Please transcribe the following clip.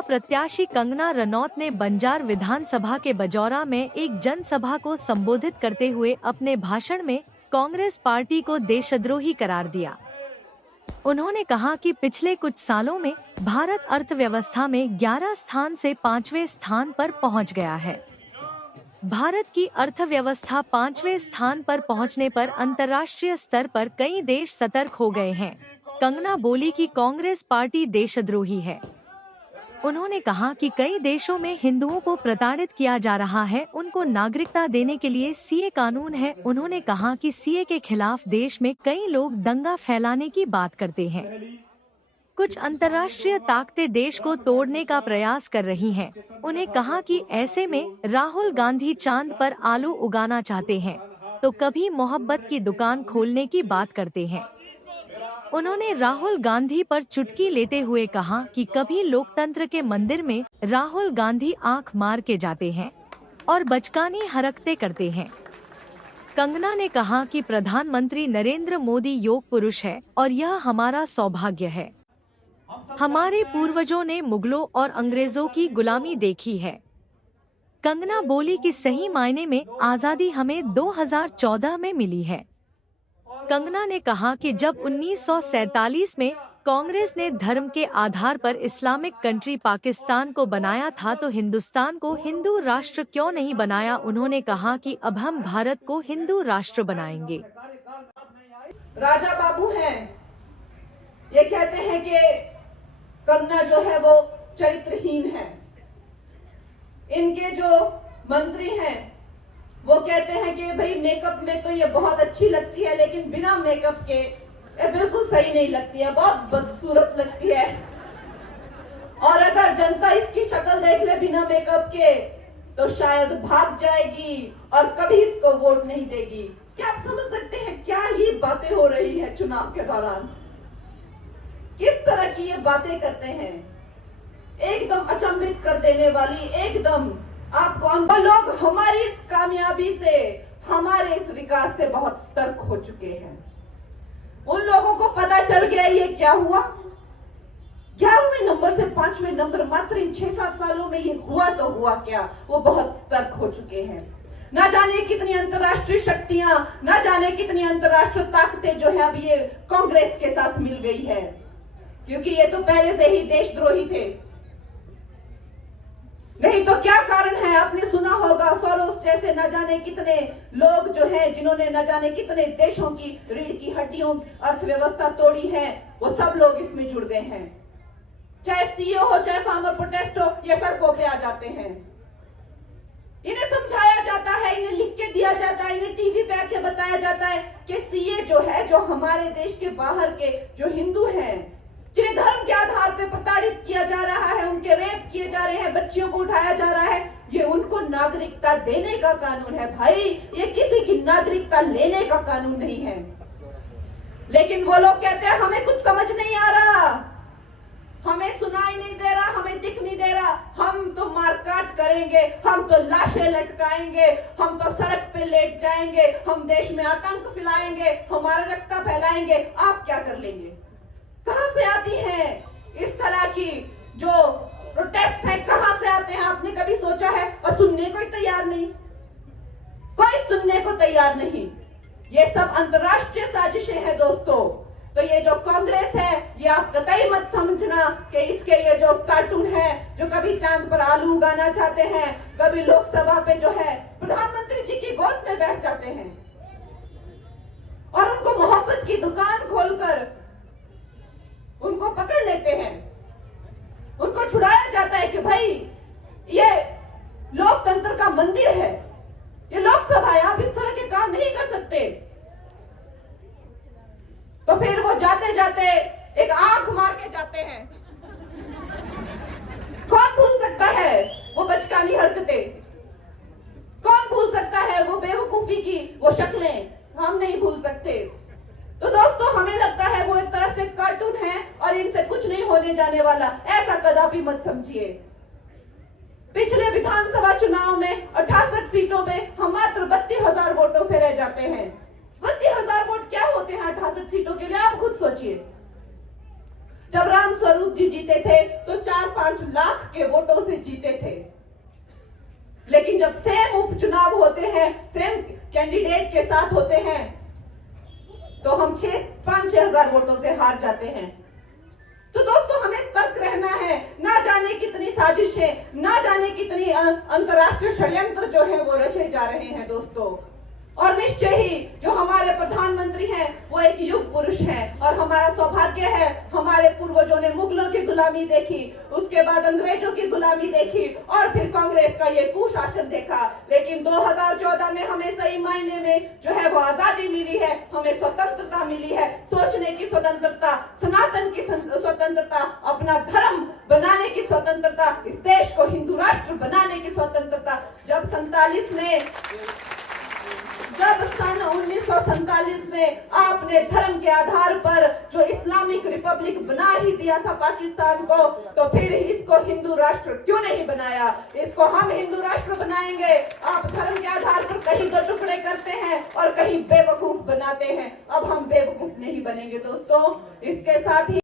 भाजपा प्रत्याशी कंगना रनौत ने बंजार विधानसभा के बजौरा में एक जनसभा को संबोधित करते हुए अपने भाषण में कांग्रेस पार्टी को देशद्रोही करार दिया। उन्होंने कहा कि पिछले कुछ सालों में भारत अर्थव्यवस्था में 11 स्थान से 5वें स्थान पर पहुंच गया है। भारत की अर्थव्यवस्था 5वें स्थान पर पहुंचने पर अंतर्राष्ट्रीय स्तर पर कई देश सतर्क हो गए हैं। कंगना बोली कि कांग्रेस पार्टी देशद्रोही है। उन्होंने कहा कि कई देशों में हिंदुओं को प्रताड़ित किया जा रहा है, उनको नागरिकता देने के लिए सीए कानून है। उन्होंने कहा कि सीए के खिलाफ देश में कई लोग दंगा फैलाने की बात करते हैं। कुछ अंतर्राष्ट्रीय ताकतें देश को तोड़ने का प्रयास कर रही हैं। उन्हें कहा कि ऐसे में राहुल गांधी चांद पर आलू उगाना चाहते हैं तो कभी मोहब्बत की दुकान खोलने की बात करते हैं। उन्होंने राहुल गांधी पर चुटकी लेते हुए कहा कि कभी लोकतंत्र के मंदिर में राहुल गांधी आंख मार के जाते हैं और बचकानी हरकतें करते हैं। कंगना ने कहा कि प्रधानमंत्री नरेंद्र मोदी योग पुरुष है और यह हमारा सौभाग्य है। हमारे पूर्वजों ने मुगलों और अंग्रेजों की गुलामी देखी है। कंगना बोली कि सही मायने में आजादी हमें 2014 में मिली है। कंगना ने कहा कि जब 1947 में कांग्रेस ने धर्म के आधार पर इस्लामिक कंट्री पाकिस्तान को बनाया था तो हिंदुस्तान को हिंदू राष्ट्र क्यों नहीं बनाया। उन्होंने कहा कि अब हम भारत को हिंदू राष्ट्र बनाएंगे। राजा बाबू हैं, ये कहते हैं कि कंगना जो है वो चरित्रहीन है। इनके जो मंत्री हैं वो कहते हैं कि भाई मेकअप में तो ये बहुत अच्छी लगती है लेकिन बिना मेकअप के ये बिल्कुल सही नहीं लगती है, बहुत बदसूरत लगती है। और अगर जनता इसकी शक्ल देख ले बिना मेकअप के तो शायद भाग जाएगी और कभी इसको वोट नहीं देगी। क्या आप समझ सकते हैं क्या ये बातें हो रही है चुनाव के दौरान? किस तरह की ये बातें करते हैं, एकदम अचंभित कर देने वाली। एकदम आप कौन लोग हमारी इस कामयाबी से, हमारे इस विकास से बहुत सतर्क हो चुके हैं। उन लोगों को पता चल गया ये क्या हुआ। 11वें नंबर से 5वें नंबर मात्र इन 6-7 सालों में ये हुआ तो हुआ क्या, वो बहुत सतर्क हो चुके हैं। ना जाने कितनी अंतर्राष्ट्रीय शक्तियां, ना जाने कितनी अंतर्राष्ट्रीय ताकतें जो है अब ये कांग्रेस के साथ मिल गई है, क्योंकि ये तो पहले से ही देशद्रोही थे। नहीं तो क्या कारण है? आपने सुना होगा सोरोस जैसे न जाने कितने लोग जो हैं जिन्होंने न जाने कितने देशों की रीढ़ की हड्डियों अर्थव्यवस्था तोड़ी है, वो सब लोग इसमें जुड़ गए हैं। चाहे सीओ हो चाहे फार्मर प्रोटेस्ट हो, ये सड़कों पे आ जाते हैं। इन्हें समझाया जाता है, इन्हें लिख के दिया जाता है, इन्हें टीवी पे आके बताया जाता है कि सीए जो है, जो हमारे देश के बाहर के जो हिंदू हैं जिन्हें धर्म के आधार पे प्रताड़ित किया जा रहा है, उनके रेप किए जा रहे हैं, बच्चियों को उठाया जा रहा है, ये उनको नागरिकता देने का कानून है। भाई ये किसी की नागरिकता लेने का कानून नहीं है। लेकिन वो लोग कहते हैं हमें कुछ समझ नहीं आ रहा, हमें सुनाई नहीं दे रहा, हमें दिख नहीं दे रहा, हम तो मारकाट करेंगे, हम तो लाशें लटकाएंगे, हम तो सड़क पे लेट जाएंगे, हम देश में आतंक फैलाएंगे, हम अराजकता फैलाएंगे, आप क्या कर लेंगे? कहां से आती हैं इस तरह की जो प्रोटेस्ट है, कहां से आते हैं? आपने कभी सोचा है? और सुनने को तैयार नहीं, कोई सुनने को तैयार नहीं। ये सब अंतर्राष्ट्रीय साजिशें हैं दोस्तों। तो ये जो कांग्रेस है, ये आप कतई मत समझना कि इसके ये जो कार्टून है जो कभी चांद पर आलू उगाना चाहते हैं, कभी लोकसभा पे जो है प्रधानमंत्री जी की गोद में बैठ जाते हैं और उनको मोहब्बत की दुकान खोलकर उनको पकड़ लेते हैं, उनको छुड़ाया जाता है कि भाई ये लोकतंत्र का मंदिर है, ये लोकसभा है, आप इस तरह के काम नहीं कर सकते। तो फिर वो जाते जाते एक आंख मार के जाते हैं। कौन भूल सकता है वो बचकानी हरकतें? कौन भूल सकता है वो बेवकूफी की वो शक्लें? हम नहीं भूल सकते। तो दोस्तों हमें लगता है वो एक तरह से कार्टून है और इनसे कुछ नहीं होने जाने वाला, ऐसा कदापि मत समझिए। पिछले विधानसभा चुनाव में 68 सीटों में हम मात्र 32,000 वोटों से रह जाते हैं। 32,000 वोट क्या होते हैं 68 सीटों के लिए? आप खुद सोचिए। जब राम स्वरूप जी जीते थे तो 4-5 लाख के वोटों से जीते थे, लेकिन जब सेम उपचुनाव होते हैं, सेम कैंडिडेट के साथ होते हैं, तो हम 5-6 हजार वोटों से हार जाते हैं। तो दोस्तों, हमें सतर्क रहना है। ना जाने कितनी साजिशें, ना जाने कितनी अंतर्राष्ट्रीय षड्यंत्र जो है वो रचे जा रहे हैं दोस्तों। और निश्चय ही जो हमारे प्रधानमंत्री हैं वो एक युग पुरुष हैं, और हमारा सौभाग्य है, हमारे पूर्वजों ने मुगलों की गुलामी देखी, उसके बाद अंग्रेजों की गुलामी देखी, और फिर कांग्रेस का ये कुशासन देखा। लेकिन 2014 में हमें सही मायने में जो है वो आजादी मिली है, हमें स्वतंत्रता मिली है, सोचने की स्वतंत्रता, सनातन की स्वतंत्रता, अपना धर्म बनाने की स्वतंत्रता, इस देश को हिंदू राष्ट्र बनाने की स्वतंत्रता। जब सन 1947 में आपने धर्म के आधार पर जो इस्लामिक रिपब्लिक बना ही दिया था पाकिस्तान को, तो फिर इसको हिंदू राष्ट्र क्यों नहीं बनाया? इसको हम हिंदू राष्ट्र बनाएंगे। आप धर्म के आधार पर कहीं दो टुकड़े करते हैं और कहीं बेवकूफ बनाते हैं। अब हम बेवकूफ नहीं बनेंगे दोस्तों। इसके साथ ही